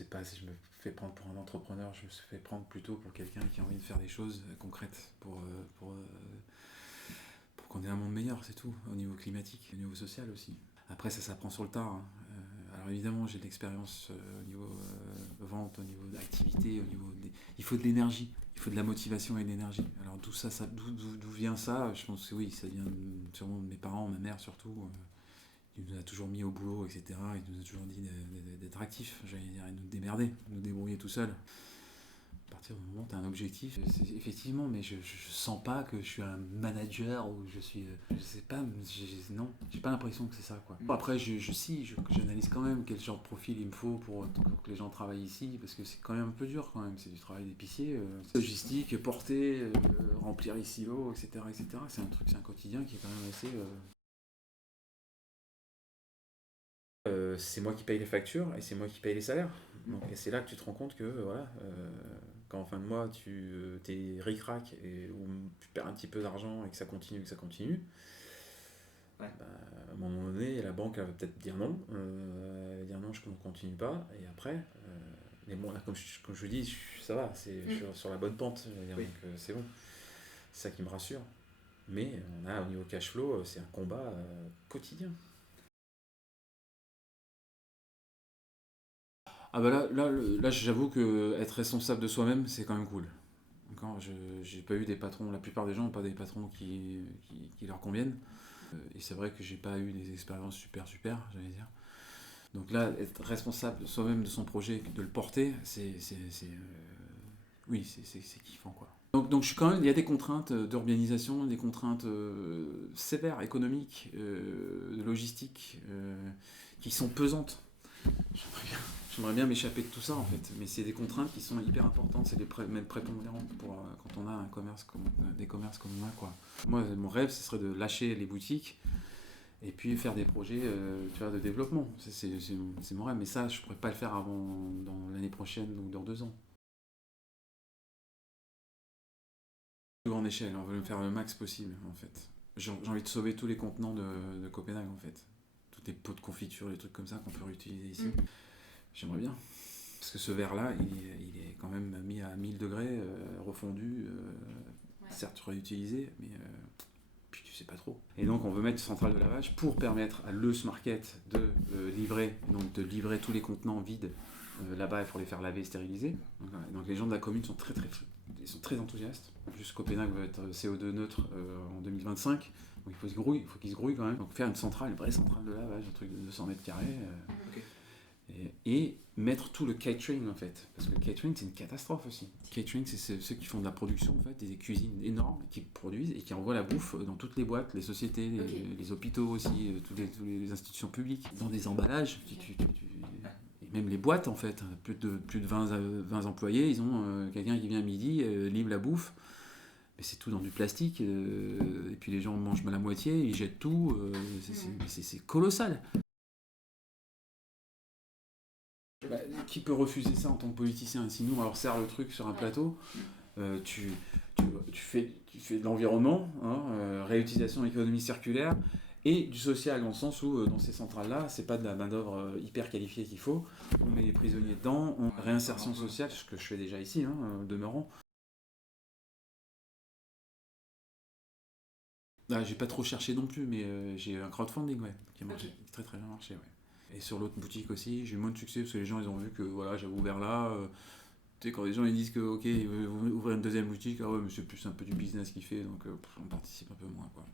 sais pas si je me fais prendre pour un entrepreneur, je me fais prendre plutôt pour quelqu'un qui a envie de faire des choses concrètes pour qu'on ait un monde meilleur, c'est tout, au niveau climatique, au niveau social aussi. Après, ça s'apprend sur le tard, hein. Alors évidemment, j'ai de l'expérience au niveau vente, au niveau d'activité, il faut de l'énergie, il faut de la motivation et de l'énergie. Alors d'où vient ça? Je pense que oui, ça vient sûrement de mes parents, ma mère surtout. Il nous a toujours mis au boulot, etc. Il nous a toujours dit d'être actifs, j'allais dire, et de nous démerder, de nous débrouiller tout seul. À partir du moment où tu as un objectif, effectivement, mais je sens pas que je suis un manager ou je suis. Je sais pas, non, j'ai pas l'impression que c'est ça, quoi. Bon, après, j'analyse quand même quel genre de profil il me faut pour que les gens travaillent ici, parce que c'est quand même un peu dur, quand même. C'est du travail d'épicier, logistique, porter, remplir les silos, etc., etc. C'est un quotidien qui est quand même assez. C'est moi qui paye les factures et c'est moi qui paye les salaires. Donc, et c'est là que tu te rends compte que voilà, quand en fin de mois tu t'es ric-rac ou tu perds un petit peu d'argent et que ça continue, Ouais. bah, à un moment donné, la banque elle va peut-être dire non, elle va dire non, je ne continue pas. Et après, mais bon, là, comme je vous dis, ça va, je suis sur la bonne pente, je veux dire, Oui. donc c'est bon. C'est ça qui me rassure. Mais on a au niveau cash flow, c'est un combat quotidien. Ah bah là j'avoue que être responsable de soi-même, c'est quand même cool. Encore, j'ai pas eu des patrons, la plupart des gens n'ont pas des patrons qui leur conviennent. Et c'est vrai que j'ai pas eu des expériences super, j'allais dire. Donc là, être responsable soi-même de son projet, de le porter, oui, c'est kiffant, quoi. Donc je suis quand même, il y a des contraintes d'organisation, des contraintes sévères, économiques, logistiques, qui sont pesantes. J'aimerais bien m'échapper de tout ça en fait, mais c'est des contraintes qui sont hyper importantes, c'est même prépondérantes pour quand on a un commerce des commerces comme on a, quoi. Moi, mon rêve, ce serait de lâcher les boutiques et puis faire des projets, tu vois, de développement. C'est mon rêve, mais ça, je pourrais pas le faire avant dans l'année prochaine ou dans 2 ans. Plus grande échelle, on veut le faire le max possible en fait. J'ai envie de sauver tous les contenants de Copenhague en fait, toutes les pots de confiture, les trucs comme ça qu'on peut réutiliser ici. J'aimerais bien. Parce que ce verre-là, il est quand même mis à 1000 degrés, refondu, certes réutilisé, mais puis tu sais pas trop. Et donc on veut mettre une centrale de lavage pour permettre à Le Market de livrer tous les contenants vides là-bas pour les faire laver et stériliser. Donc les gens de la commune sont ils sont très enthousiastes. En plus Copenhague va être CO2 neutre en 2025. Donc il faut qu'ils se grouillent quand même. Donc faire une vraie centrale de lavage, un truc de 200 mètres carrés. Ok. Et mettre tout le catering en fait, parce que le catering c'est une catastrophe aussi. Le catering c'est ceux qui font de la production en fait, des cuisines énormes qui produisent et qui envoient la bouffe dans toutes les boîtes, les sociétés, les hôpitaux aussi, toutes les institutions publiques, dans des emballages. Et même les boîtes en fait, plus de 20 employés, ils ont quelqu'un qui vient à midi, livre la bouffe. Mais c'est tout dans du plastique, et puis les gens mangent la moitié, ils jettent tout, c'est colossal. Bah, qui peut refuser ça en tant que politicien? Si nous on leur sert le truc sur un plateau, tu, tu fais de l'environnement, hein, réutilisation, économie circulaire, et du social, dans le sens où dans ces centrales-là, c'est pas de la main-d'œuvre hyper qualifiée qu'il faut. On met les prisonniers dedans, réinsertion sociale, ce que je fais déjà ici, hein, demeurant. Ah, j'ai pas trop cherché non plus, mais j'ai eu un crowdfunding, ouais, qui a marché, qui a très très bien marché, ouais. Et sur l'autre boutique aussi, j'ai eu moins de succès parce que les gens ils ont vu que voilà, j'avais ouvert là. Tu sais, quand les gens ils disent que ok, ils veulent ouvrir une deuxième boutique, ah ouais, mais c'est plus un peu du business qu'il fait, donc on participe un peu moins, quoi.